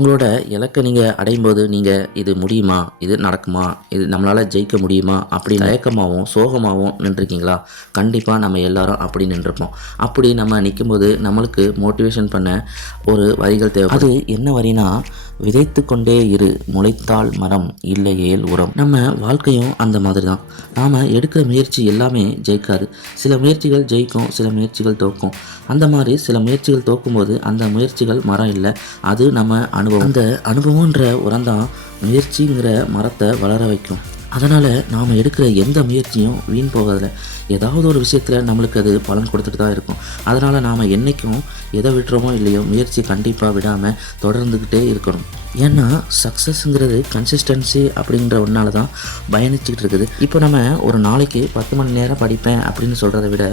உங்களோட இலக்கை நீங்கள் அடையும்போது நீங்கள் இது முடியுமா, இது நடக்குமா, இது நம்மளால் ஜெயிக்க முடியுமா அப்படி தயக்கமாகவும் சோகமாகவும் நின்றுருக்கீங்களா? கண்டிப்பாக நம்ம எல்லாரும் அப்படி நின்றுருப்போம். அப்படி நம்ம நிற்கும்போது நம்மளுக்கு மோட்டிவேஷன் பண்ண ஒரு வரிகள் தேவை. அது என்ன வரினா, விதைத்து கொண்டே இரு, முளைத்தால் மரம், இல்லையேல் உரம். நம்ம வாழ்க்கையும் அந்த மாதிரி தான். நாம் எடுக்கிற முயற்சி எல்லாமே ஜெயிக்காது. சில முயற்சிகள் ஜெயிக்கும், சில முயற்சிகள் தோக்கும். அந்த மாதிரி சில முயற்சிகள் தோக்கும்போது அந்த முயற்சிகள் மரம் இல்லை, அது நம்ம அனுபவம். அந்த அனுபவன்ற உரம் தான் முயற்சிங்கிற மரத்தை வளர வைக்கும். அதனால் நாம் எடுக்கிற எந்த முயற்சியும் வீண் போகாதில்ல. ஏதாவது ஒரு விஷயத்தில் நம்மளுக்கு அது பலன் கொடுத்துட்டு தான் இருக்கும். அதனால் நாம் என்றைக்கும் எதை விட்டுறோமோ இல்லையோ முயற்சி கண்டிப்பாக விடாமல் தொடர்ந்துக்கிட்டே இருக்கணும். ஏன்னா சக்ஸஸ்ங்கிறது கன்சிஸ்டன்சி அப்படின்ற ஒன்றால் தான் பயணிச்சுக்கிட்டு இருக்குது. இப்போ நம்ம ஒரு நாளைக்கு 10 மணி நேரம் படிப்பேன் அப்படின்னு சொல்கிறத விட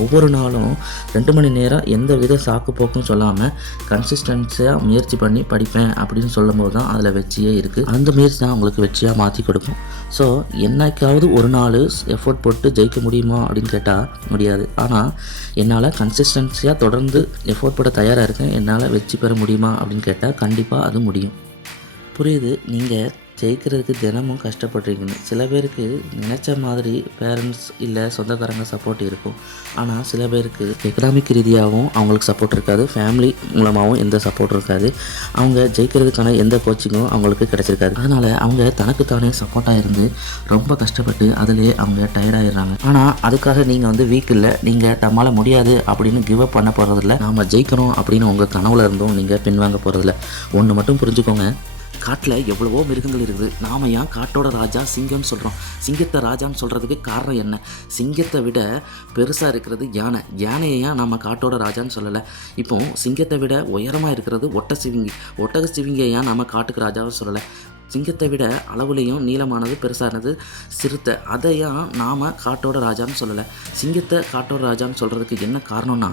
ஒவ்வொரு நாளும் 2 மணி நேரம் எந்த வித சாக்கு போக்கும் சொல்லாமல் கன்சிஸ்டன்ஸியாக முயற்சி பண்ணி படிப்பேன் அப்படின்னு சொல்லும் போது தான் அதில் வெற்றியே இருக்குது. அந்த முயற்சி தான் உங்களுக்கு வெற்றியாக மாற்றி கொடுக்கும். ஸோ என்னைக்காவது ஒரு நாள் எஃபோர்ட் போட்டு ஜெயிக்க முடியுமா அப்படின்னு கேட்டால் முடியாது. ஆனால் என்னால் கன்சிஸ்டன்சியாக தொடர்ந்து எஃபோர்ட் போட தயாராக இருக்கேன், என்னால் வெற்றி பெற முடியுமா அப்படின்னு கேட்டால் கண்டிப்பாக அது முடியும். புரியுது, நீங்கள் ஜெயிக்கிறதுக்கு தினமும் கஷ்டப்படுறீங்கன்னு. சில பேருக்கு நினச்ச மாதிரி பேரண்ட்ஸ் இல்லை சொந்தக்காரங்க சப்போர்ட் இருக்கும். ஆனால் சில பேருக்கு எக்கனாமிக் ரீதியாகவும் அவங்களுக்கு சப்போர்ட் இருக்காது, ஃபேமிலி மூலமாகவும் எந்த சப்போர்ட் இருக்காது, அவங்க ஜெயிக்கிறதுக்கான எந்த கோச்சிங்கும் அவங்களுக்கு கிடச்சிருக்காது. அதனால் அவங்க தனக்குத்தானே சப்போர்ட்டாக இருந்து ரொம்ப கஷ்டப்பட்டு அதிலே அவங்க டயர்டாகிடுறாங்க. ஆனால் அதுக்காக நீங்கள் வீக் இல்லை, நீங்கள் நம்மளால் முடியாது அப்படின்னு கிவ் அப் பண்ண போகிறதில்ல. நாம் ஜெயிக்கணும் அப்படின்னு உங்கள் கனவுல இருந்தும் நீங்கள் பின்வாங்க போகிறதில்ல. ஒன்று மட்டும் புரிஞ்சுக்கோங்க, காட்டில் எவ்வளவோ மிருகங்கள் இருக்குது. நாம் ஏன் காட்டோட ராஜா சிங்கம்னு சொல்கிறோம்? சிங்கத்தை ராஜான்னு சொல்கிறதுக்கு காரணம் என்ன? சிங்கத்தை விட பெருசாக இருக்கிறது யானை. யானையை ஏன் நம்ம காட்டோட ராஜான்னு சொல்லலை? இப்போ சிங்கத்தை விட உயரமாக இருக்கிறது ஒட்டக சிவிங்கை ஏன் நம்ம காட்டுக்கு ராஜாவை சொல்லலை? சிங்கத்தை விட அளவுலேயும் நீளமானது பெருசானது சிறுத்தை, அதையும் நாம் காட்டோட ராஜான்னு சொல்லலை. சிங்கத்தை காட்டோட ராஜான்னு சொல்கிறதுக்கு என்ன காரணம்னா,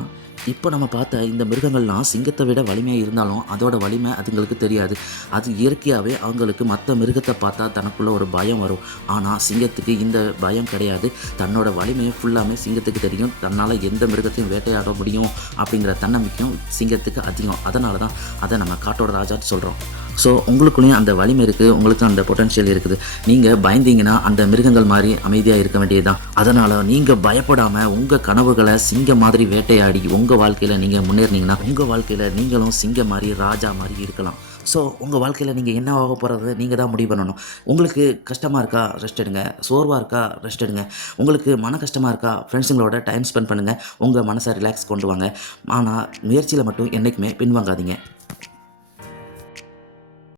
இப்போ நம்ம பார்த்த இந்த மிருகங்கள்லாம் சிங்கத்தை விட வலிமையாக இருந்தாலும் அதோட வலிமை அதுங்களுக்கு தெரியாது. அது இயற்கையாகவே அவங்களுக்கு மற்ற மிருகத்தை பார்த்தா தனக்குள்ளே ஒரு பயம் வரும். ஆனால் சிங்கத்துக்கு இந்த பயம் கிடையாது. தன்னோட வலிமையை ஃபுல்லாமே சிங்கத்துக்கு தெரியும். தன்னால் எந்த மிருகத்தையும் வேட்டையாட முடியும் அப்படிங்கிற தன்னம்பிக்கையும் சிங்கத்துக்கு அதிகம். அதனால தான் அதை நம்ம காட்டோட ராஜான்னு சொல்கிறோம். ஸோ உங்களுக்குள்ளேயும் அந்த வலிமை இருக்குது, உங்களுக்கு அந்த பொட்டன்ஷியல் இருக்குது. நீங்கள் பயந்தீங்கன்னா அந்த மிருகங்கள் மாதிரி அமைதியாக இருக்க வேண்டியது தான். அதனால் நீங்கள் பயப்படாமல் உங்கள் கனவுகளை சிங்கம் மாதிரி வேட்டையாடி உங்கள் வாழ்க்கையில் நீங்கள் முன்னேறினீங்கன்னா உங்கள் வாழ்க்கையில் நீங்களும் சிங்கம் மாதிரி ராஜா மாதிரி இருக்கலாம். ஸோ உங்கள் வாழ்க்கையில் நீங்கள் என்ன ஆக போகிறது நீங்கள் தான் முடிவு பண்ணணும். உங்களுக்கு கஷ்டமாக இருக்கா, ரெஸ்ட் எடுங்க. சோர்வாக இருக்கா, ரெஸ்ட் எடுங்க. உங்களுக்கு மன கஷ்டமாக இருக்கா, ஃப்ரெண்ட்ஸுங்களோட டைம் ஸ்பெண்ட் பண்ணுங்கள். உங்கள் மனசை ரிலாக்ஸ் கொண்டு வாங்க. ஆனால் முயற்சியில் மட்டும் என்றைக்குமே பின்வாங்காதீங்க.